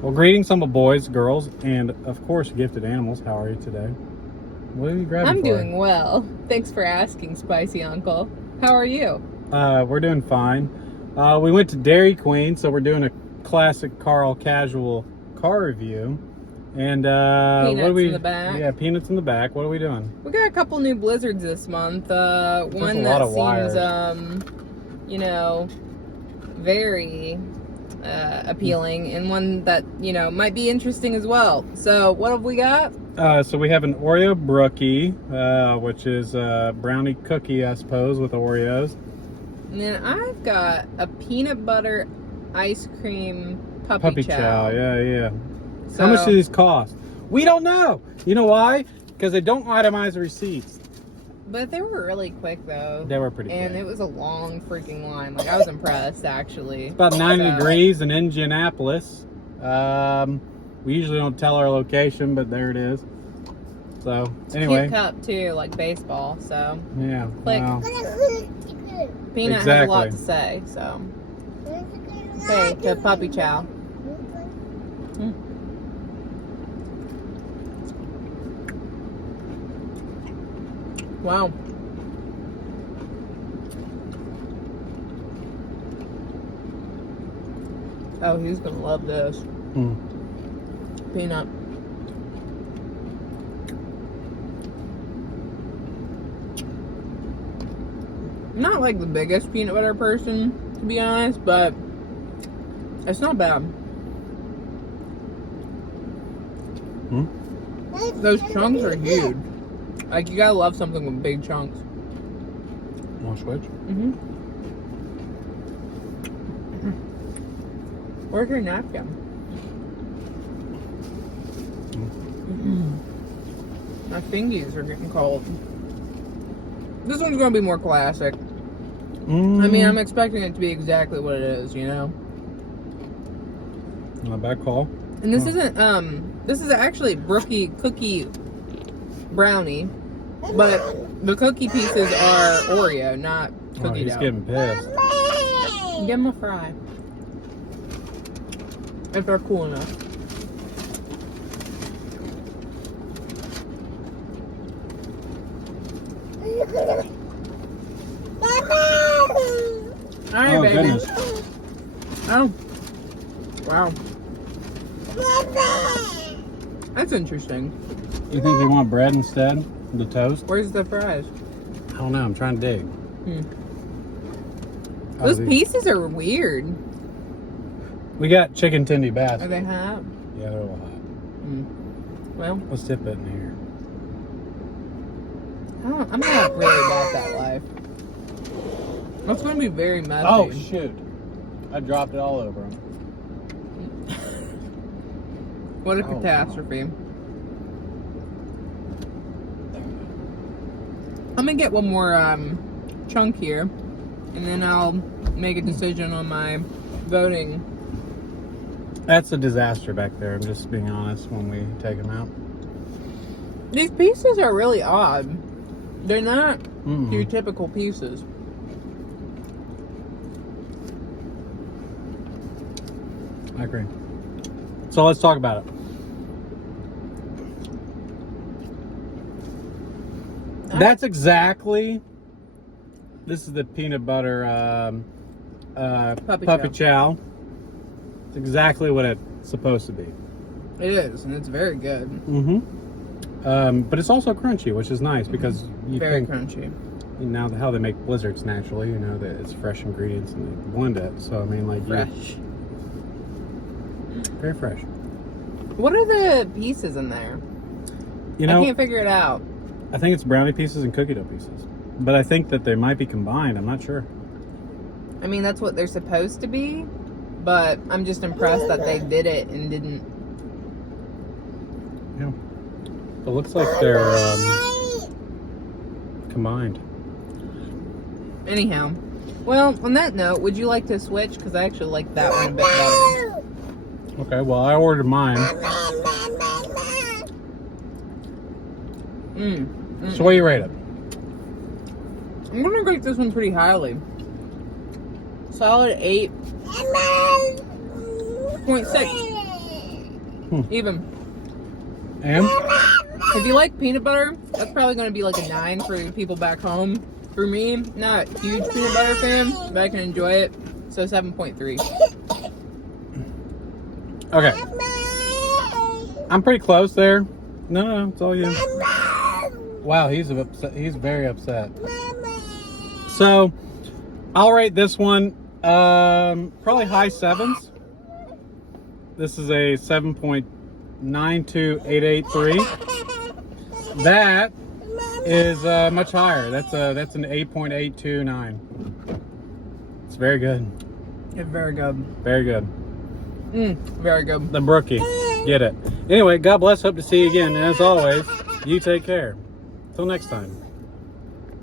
Well, greetings, humble boys, girls, and of course, gifted animals. How are you today? What are you grabbing I'm for? doing well. Thanks for asking, Spicy Uncle. How are you? We're doing fine. We went to Dairy Queen, so we're doing a classic Karl casual car review. And Peanuts in the back. Yeah, peanuts in the back. What are we doing? We got a couple new blizzards this month. One lot that of wires. seems, very appealing, and one that, might be interesting as well. So, what have we got? So we have an Oreo Brookie, which is a brownie cookie, I suppose, with Oreos. And then I've got a peanut butter ice cream Puppy chow. Yeah. So, How much do these cost? We don't know. You know why? Because they don't itemize the receipts. But they were really quick, though. They were pretty quick. And it was a long freaking line. Like, I was impressed, actually. It's about 90 degrees in Indianapolis. We usually don't tell our location, but there it is. So, anyway. Cute cup, too, like baseball, so. Yeah. Like, well, Peanut has a lot to say, so. Say to Puppy Chow. Wow. Oh, he's gonna love this. Peanut. I'm not like the biggest peanut butter person, to be honest, but it's not bad. Those chunks are huge. Like, you gotta love something with big chunks. Want to switch? Where's your napkin? My fingies are getting cold. This one's gonna be more classic. I mean, I'm expecting it to be exactly what it is, Not a bad call. And this isn't, this is actually Brookie cookie brownie, but the cookie pieces are Oreo, not cookie He's dough. getting pissed. Give him a fry. If they're cool enough. Alright, baby. Goodness. Oh. Wow. That's interesting. You think you want bread instead of the toast? Where's the fries? I don't know. I'm trying to dig. Those pieces are weird. We got chicken tendy bass. Are they hot? Yeah, they're a little hot. Well, Let's dip it in here. I'm not really about that life. It's going to be very messy. Oh, shoot. I dropped it all over him. What a catastrophe. Wow. I'm going to get one more chunk here, and then I'll make a decision on my voting. That's a disaster back there, I'm just being honest, when we take them out. These pieces are really odd. They're not your typical pieces. I agree. So let's talk about it. That's exactly. This is the peanut butter puppy chow. It's exactly what it's supposed to be. It is, and it's very good. But it's also crunchy, which is nice because you Very think crunchy. now how they make blizzards naturally, that it's fresh ingredients and they blend it. So I mean, like Fresh. very fresh. What are the pieces in there? I can't figure it out. I think it's brownie pieces and cookie dough pieces. But I think that they might be combined. I'm not sure. I mean, that's what they're supposed to be, but I'm just impressed that they did it and didn't. Yeah. It looks like they're combined. Anyhow. Well, on that note, would you like to switch? Because I actually like that one a bit better. Okay, well, I ordered mine. So what do you rate it? I'm going to rate this one pretty highly. Solid 8.6. Even. And If you like peanut butter, that's probably going to be like a 9 for the people back home. For me, not a huge peanut butter fan, but I can enjoy it. So 7.3. okay, I'm pretty close there. No, it's all you. Wow, he's upset. He's very upset. So, I'll rate this one probably high 7s. This is a 7.92883. That is much higher. That's an 8.829. It's very good. It's very good. Very good. Very good. The Brookie. Get it. Anyway, God bless. Hope to see you again. And as always, you take care. Till next time.